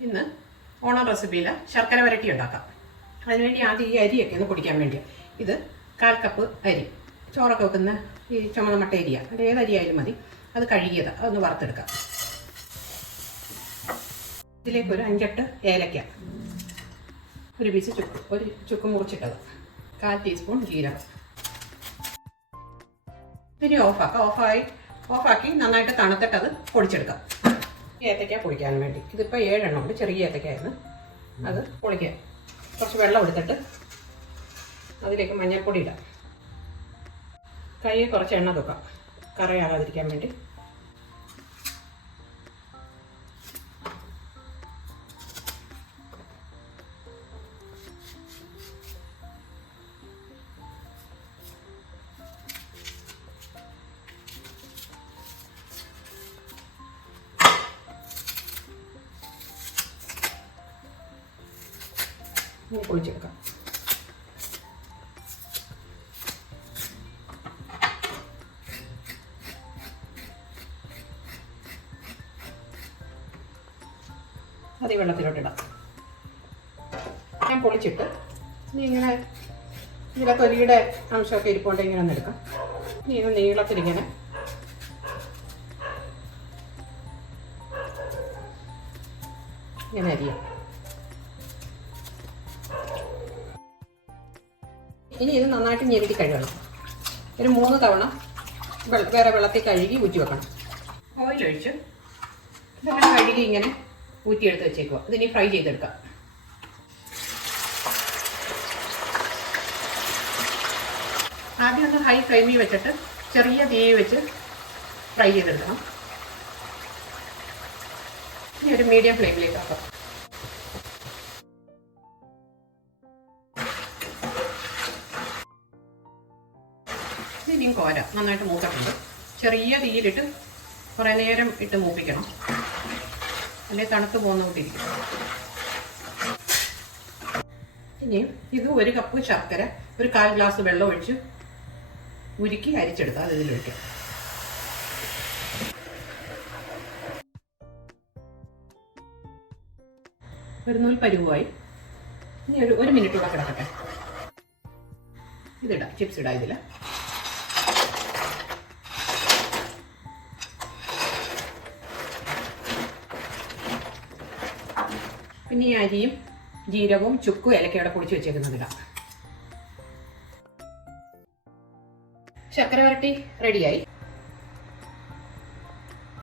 ഇന്ന് ഓണം റെസിപ്പിയിൽ ശർക്കര വരട്ടി ഉണ്ടാക്കാം. അതിനുവേണ്ടി ആദ്യം ഈ അരിയൊക്കെ ഒന്ന് പൊടിക്കാൻ വേണ്ടി. ഇത് കാൽ കപ്പ് അരി. ചോറൊക്കെ വെക്കുന്ന ഈ ചുമന്ന മട്ട അരിയ. അത് ഏത് അരിയായാലും മതി. അത് കഴുകിയത് അതൊന്ന് വറുത്തെടുക്കാം. ഇതിലേക്ക് ഒരു അഞ്ചെട്ട് ഏലക്ക. ഒരു പീസ് ചുക്ക് ഒരു ചുക്ക് മുറിച്ചിട്ടത്. കാൽ ടീസ്പൂൺ ജീരകം. ഇനി ഓഫാക്കാം. ഓഫായി ഓഫാക്കി നന്നായിട്ട് തണുത്തിട്ടത് പൊടിച്ചെടുക്കാം. ഏത്തയ്ക്ക പൊളിക്കാൻ വേണ്ടി. ഇതിപ്പോൾ ഏഴെണ്ണം ഉണ്ട്. ചെറിയ ഏത്തക്കായിരുന്നു അത് പൊളിക്കുക കുറച്ച് വെള്ളം എടുത്തിട്ട് അതിലേക്ക് മഞ്ഞൾപ്പൊടി ഇടാം. കൈ കുറച്ച് എണ്ണ തൂക്കാം. കറയാകാതിരിക്കാൻ വേണ്ടി. ഇനി പൊളിച്ചെടുക്കാം അത് ഈ വെള്ളത്തിലോട്ടിടാം ഞാൻ പൊളിച്ചിട്ട് ഇനി ഇങ്ങനെ ഇതിലെ തൊലിയുടെ അംശമൊക്കെ ഇരിപ്പോണ്ട് ഇങ്ങനെ ഒന്ന് എടുക്കാം. ഇനി ഇത് നീളത്തിലിങ്ങനെ ഇങ്ങനെ അരിയാം. ഇനി ഇത് നന്നായിട്ട് ഞെരുടി കഴുകണം. ഒരു മൂന്ന് തവണ വേറെ വെള്ളത്തിൽ കഴുകി ഊറ്റി വെക്കണം. ഓയിൽ ഒഴിച്ച് ഇതെല്ലാം കഴുകി ഇങ്ങനെ ഊറ്റിയെടുത്ത് വെച്ചേക്കുക ഇതിനി ഫ്രൈ ചെയ്തെടുക്കാം. ആദ്യം ഒന്ന് ഹൈ ഫ്ലെയിമിൽ വെച്ചിട്ട് ചെറിയ തീ വെച്ച് ഫ്രൈ ചെയ്തെടുക്കണം. ഇനി ഒരു മീഡിയം ഫ്ലെയിമിലേക്ക് ആക്കാം. ഇനിയും കോര. നന്നായിട്ട് മൂത്തിട്ടുണ്ട്. ചെറിയ തീയിലിട്ട് കുറേ നേരം ഇട്ട് മൂപ്പിക്കണം. അല്ലെ തണുത്ത് പോകുന്ന കൂട്ടിരിക്കും ഇനി ഇത് ഒരു കപ്പ് ശർക്കര ഒരു കാൽ ഗ്ലാസ് വെള്ളം ഒഴിച്ച് ഉരുക്കി അരിച്ചെടുത്താൽ അത് ഇതിലൊഴിക്കാം ഒരു നൂൽ പരുവായി. ഇനി ഒരു ഒരു മിനിറ്റ് കൂടെ കിടക്കട്ടെ. ഇതിടാം ചിപ്സ് ഇടാം ഇതിൽ പിന്നെ ഈ അരിയും ജീരകവും ചുക്കും ഏലക്കയോടെ പൊടിച്ച് വെച്ചേക്കുന്നതിടാം ശർക്കര വരട്ടി റെഡിയായി